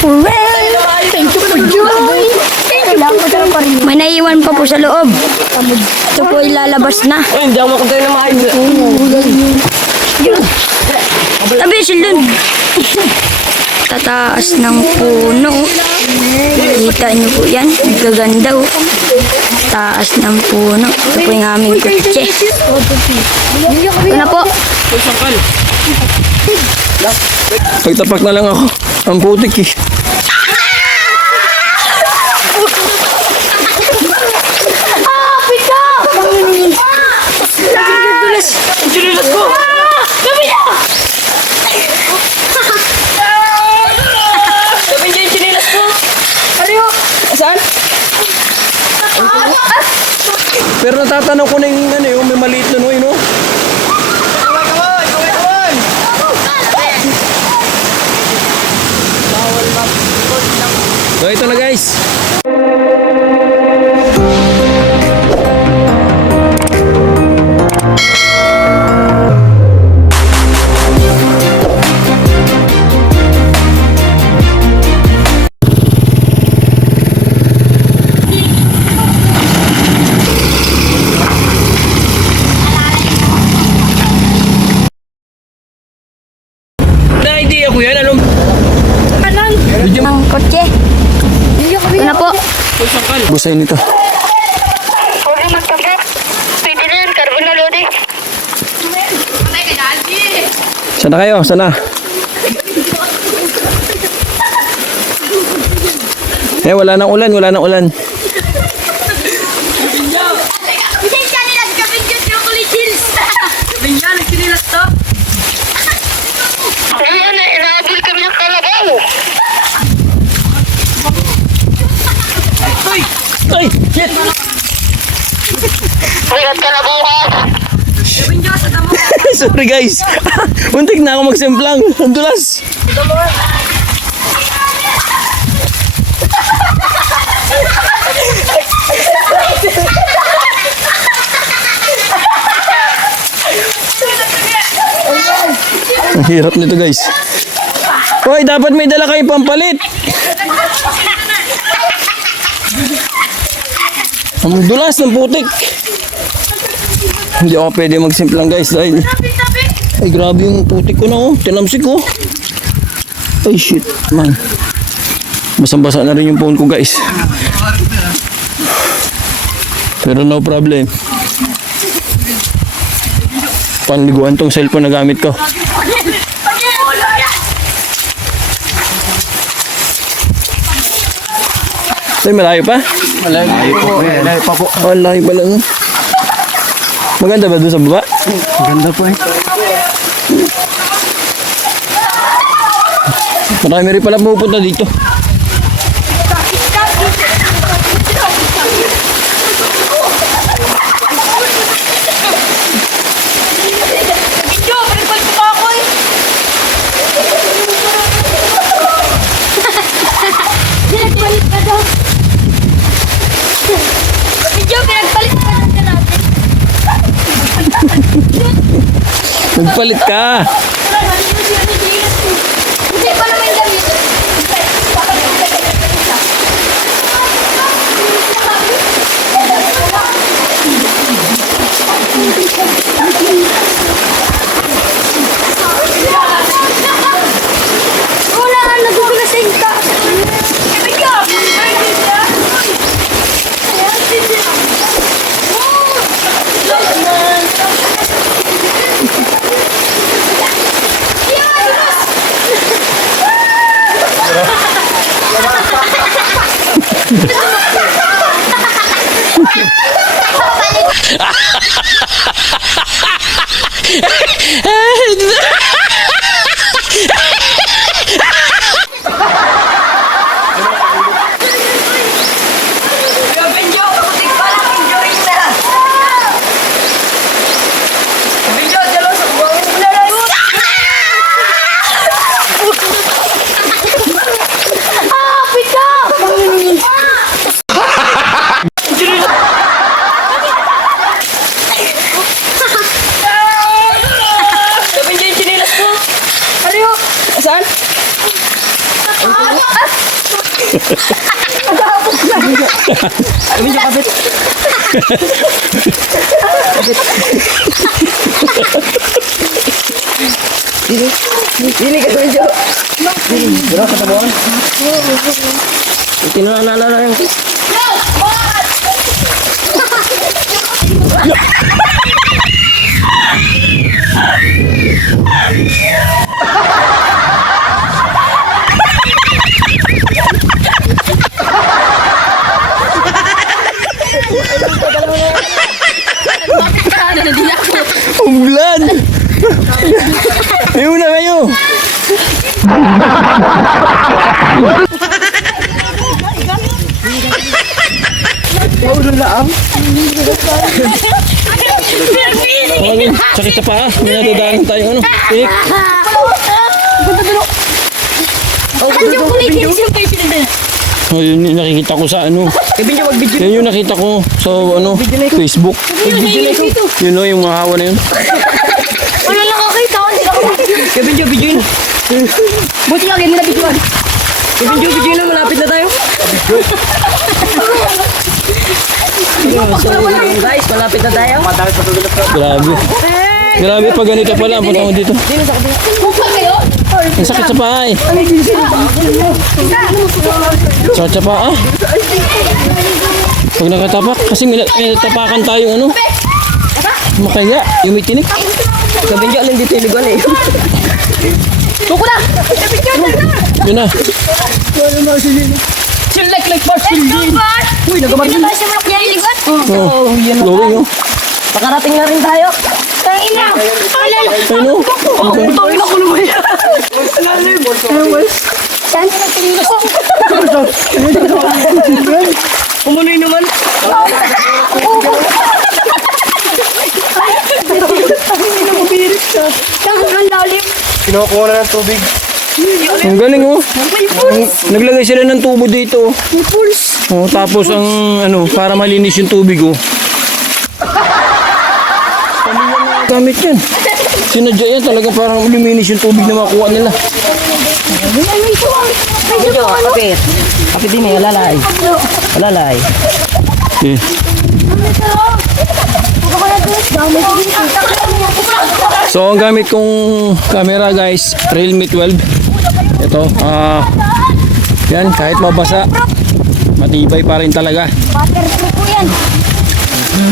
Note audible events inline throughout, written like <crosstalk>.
time. Thank you for rain. Thank you for rin. May naiwan pa po sa loob. Ito po ilalabas na. Ay, hindi ako makatay na maayos. Tabi silun. Tataas ng puno. Kita niyo po yan. Gaganda oh. Taas ng puno. Ito po yung aming kutse. Ito na po. Pagtapak na lang ako. Ang putik eh. Chinilas ko! Sabi niya yung chinilas ko! Ano Saan? Pero natatanong ko na yung ano yung idea ko yan. Anong Medyo Ang kutse. Ito na po. busay nito. Huwag mo magpapit. Pwede na yan, carbon na loading. Sana kayo? Sana? Eh, wala nang ulan, wala nang ulan. Ayan na, inaabol kami ng kalabaw. Shit! Kalabaw ka. <laughs> Sorry guys. <laughs> Muntik na ako magsemplang. Ang dulas. Ang hirap nito guys. Hoy, dapat may dala kayong pampalit. Ang dulas ng putik. Hindi ako pwede magsimplang guys dahil ay grabe yung putik ko na oh. Tinamsik ko. Ay shit man. Basang-basa na rin yung phone ko guys. Pero no problem. Panliguan tong cellphone na gamit ko. Ay, malayo pa? Malayo po. Malayo pa po. Oh, malayo pa lang. Maganda ba doon sa baba? Maganda po eh. Marami rin pala pupunta dito. Pinagpalit ka daw. Video, pinagpalit ka daw ka natin. Nagpalit ka! Hindi pa naman gamit. Wala, nagugulas sa inta. Sabi niya yung chinilas ko. Saan? Minyak kabit. Ini, ini ketujuh. Berapa? Ini anak-anak yang. Yeah. Ayun, sakit sa paa. May nadadaanan tayo ano. Tik. Ayun yung nakikita ko sa ano. Yan yung nakita ko sa ano, Facebook. Yun o, yung mahawa na yun. Wala lang kakita ko. Hindi ako Video, video yun. Buti nga, ganyan na videoan. Video, video na, malapit na tayo. so, guys, malapit na tayo. Grabe. Grabe pag ganito pala, punta mo dito. Ang sakit sa paa eh. Sakit sa paa. Pag nakatapak, kasi may, may tapakan tayo ano. Makaya, yung may tinik. Video, alin dito yung liguan eh. Tuko na! Yun na. Chill like like for children. Uy, nagamartin. Tayo sa mga pinaliguan. Oh, glowing oh. Nakarating na rin tayo. Tangin na. Wala. Ayun oh. Tawin ako naman yan. Saan na tingin ko? Kumunoy naman. Saan ang lalim? Kinukuha na ng tubig. Ang galing oh. Naglagay sila ng tubo dito. May pulse. Oh, tapos ang ano, para malinis yung tubig oh. Gamit yan. Sinadya yan talaga parang luminis yung tubig na makuha nila. Video, kapit. Kapit din eh, alalay. Alalay. Eh. So ang gamit kong camera guys, Realme 12. Ito, ah yan, kahit mabasa, matibay pa rin talaga.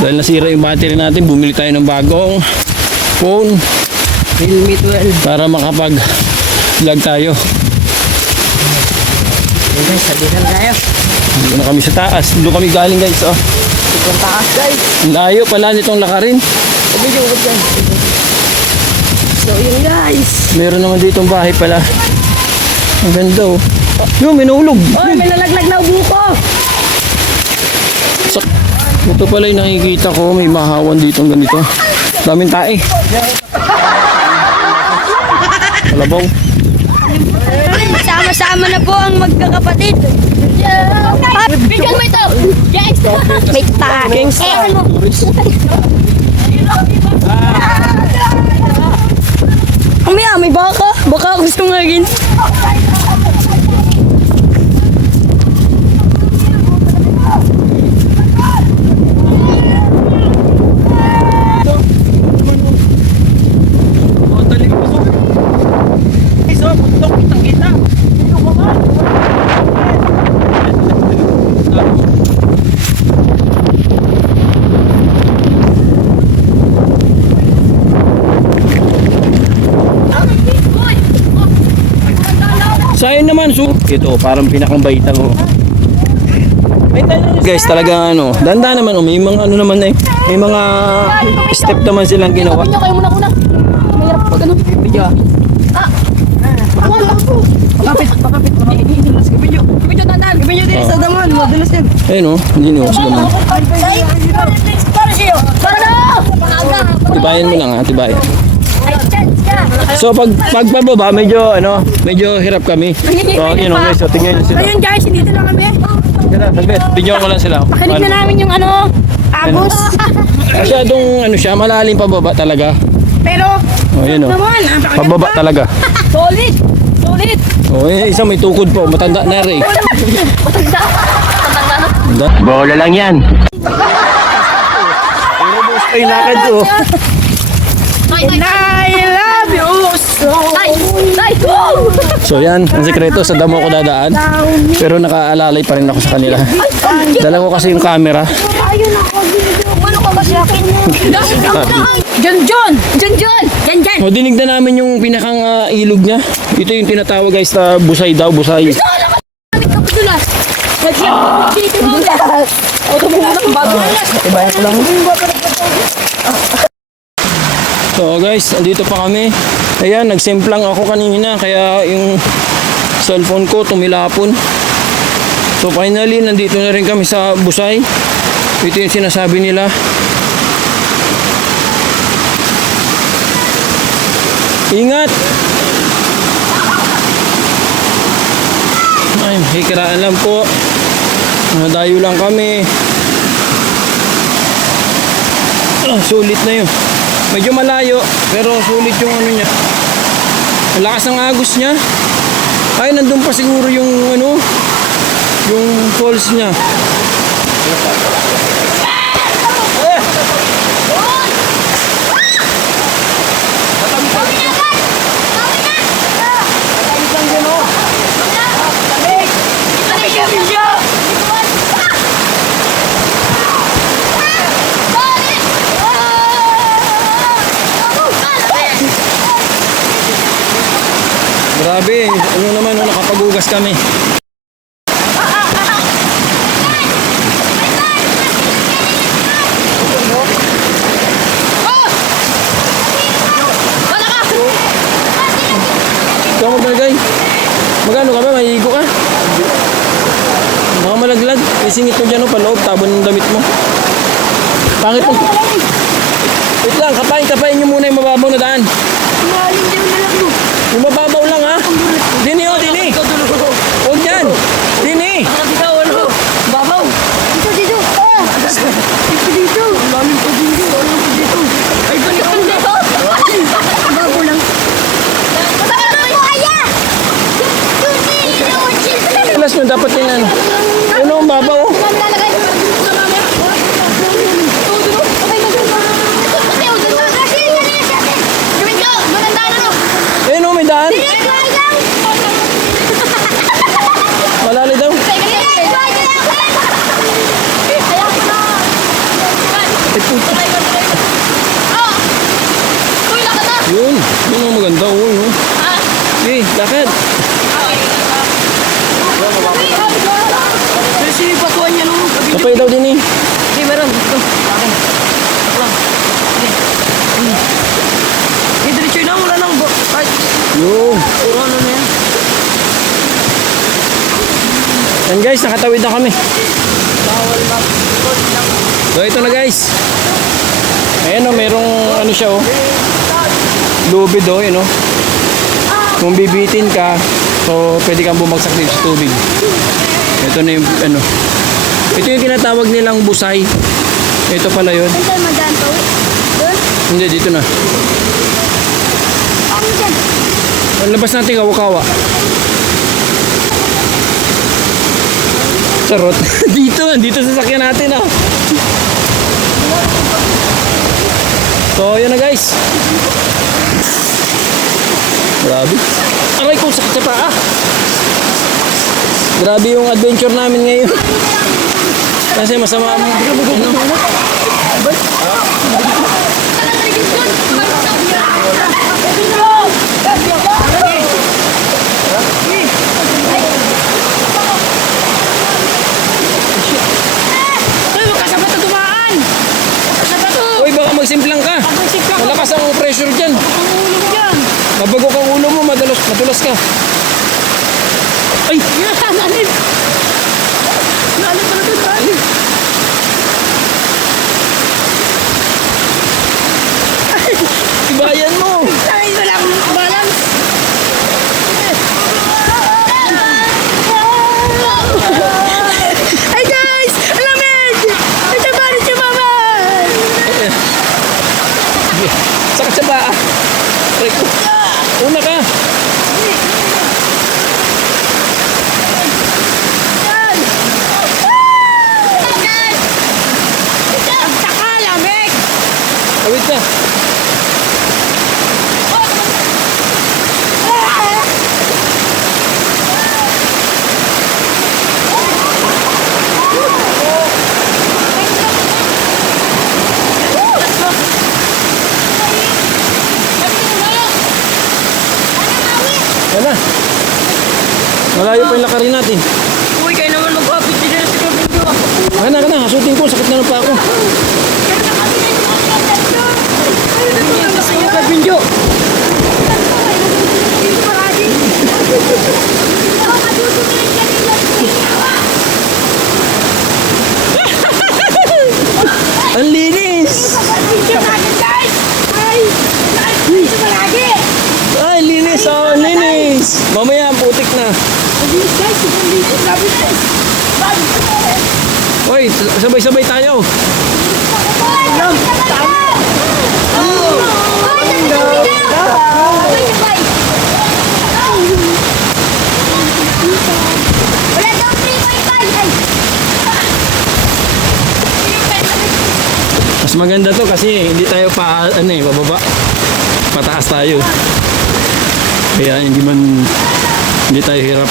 Dahil nasira yung battery natin, bumili tayo ng bagong phone Realme 12. para makapag vlog tayo. Okay guys, sabihan tayo. Dito na kami sa taas. Doon kami galing guys. Oh. Sobrang taas guys. Layo pala nitong lakarin. Sa video, huwag yan. So yun guys. Meron naman ditong bahay pala. Ang ganda oh. Yung may nahulog. Oy, may nalaglag na ubo ko. Sa, ito pala yung nakikita ko. May mahawan dito ganito. Daming tae. Kalabaw. Sama-sama na po ang magkakapatid. Bigyan mo ito. Yes. May tae. Eh, ano? Umaya, may baka. Baka gusto nga gin. Sa'yo naman, so. Ito, parang pinakang baita ko. Guys, talaga ano, danda naman, oh, may mga ano naman eh, may mga step naman silang ginawa. Kayo muna kuna. Mahirap pag ano. Video. Wala po. Pakapit, pakapit. Hinihilas ka video. Video tandaan. Video din sa daman. Madulas yan. Ayun oh, hindi nyo sa naman. Para sa'yo. Para na! Tibayan mo lang ha, tibayan. So pag pagpababa, medyo ano, medyo hirap kami. So, you know, guys, so tingnan nyo sila. Ayun guys, dito lang kami. Tara, saglit, bigyan ko lang sila. Pakinig na namin yung ano, agos. Masyadong ano siya, malalim pababa talaga. Pero, Oh, yun oh. naman. Pababa talaga. <laughs> Solid. Solid. Oh, eh, isa may tukod po. Matanda na rin. Matanda. Matanda na. Bola lang yan. Ay, lakad ko. I love you so. Tay! Tay! Woo! So yan, ang sekreto sa damo ko dadaan. Pero nakaalalay pa rin ako sa kanila. Dala ko kasi yung camera. Ano ka ba sa akin? John John! John John! John John! O, dinig na namin yung pinakang ah, ilog niya. Ito yung tinatawag guys na busay daw, busay. Ako! Ibayan ko lang. So guys, andito pa kami. Ayan, nagsemplang ako kanina kaya yung cellphone ko tumilapon. So finally, nandito na rin kami sa Busay. Ito yung sinasabi nila. Ingat! Ay, hikiraan lang po. Nadayo lang kami. Ah, sulit na yun. Medyo malayo, pero sulit yung ano niya. Lakas ng agos niya. Ay, nandun pa siguro yung ano, yung falls niya. Grabe, ano naman, oh, nakapagugas kami. Ikaw maglagay. Magano ka ba? Mahigo ka? Mga malaglag. Isingit mo dyan o paloob. Tabon ng damit mo. Pangit mo. Wait lang. Kapain, kapain nyo muna yung mababaw na daan. Yung mababaw lang ha. Dini o, dini. Huwag yan. Dini. Ikaw ano? Babaw. Dito, dito! Ah! Dito, dito! Lalim ko dito. Lalim ko dito. Ay, balik Dito, dito! Bago lang. Masakit na yung kaya! Alas nyo dapat yung ano. Ano ang babaw? Maglalagay sa Eh no, may daan. Malali daw. Eh, puta. Yun. Yun ang maganda. Oo, yun. Eh, lakad. Kasi patuan niya nung sabi Kapay daw din eh. Hindi, meron. Ito. Akin. Ito lang. Eh, diretso na. Wala nang bo. Kahit Yun. puro ano na yan. Yan guys, nakatawid na kami. So ito na guys. Ayan o, merong ano siya o. Lubid o, yun o. Kung bibitin ka, so pwede kang bumagsak dito sa tubig. Ito na yung ano. Ito yung kinatawag nilang busay. Ito pala yun. Hindi, dito na. Ang labas natin kawa-kawa. Charot. <laughs> dito, dito sa sakyan natin ah. So, yun na guys. Grabe. Aray ko, sakit sa paa. Grabe yung adventure namin ngayon. Kasi masama ang... Ano? Ay, magkasabat na tumaan. Magkasabat to. Uy, baka magsimplang ka. Magsip ka. Malakas ang pressure dyan. Ang ulo mo dyan. Mabago kang ulo mo, madalos, matulas ka. Ay! Yan, alim. Lalim pala doon, lalim. Ibayan mo! Ay, wala akong balance. Hey guys! Alamig! Ito ba rin si Mama? Sakit sa paa. Aray ko. Una ka. Malayo pa yung lakarin natin. Uy, kayo naman mag-upit dito sa kabinyo. Kaya na, kaya na. Shooting ko. Sakit na ng pa ako. Gusto niyo kabinyo? Ang linis! Ay, linis oh, linis! Mamaya, putik na. Hoy, sabay-sabay tayo. Mas maganda to kasi hindi tayo pa, ano eh, bababa. Pataas tayo. Kaya hindi man, hindi tayo hirap.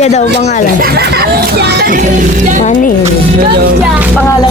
Zonja daw pangalan. Ano yun? Pangalan.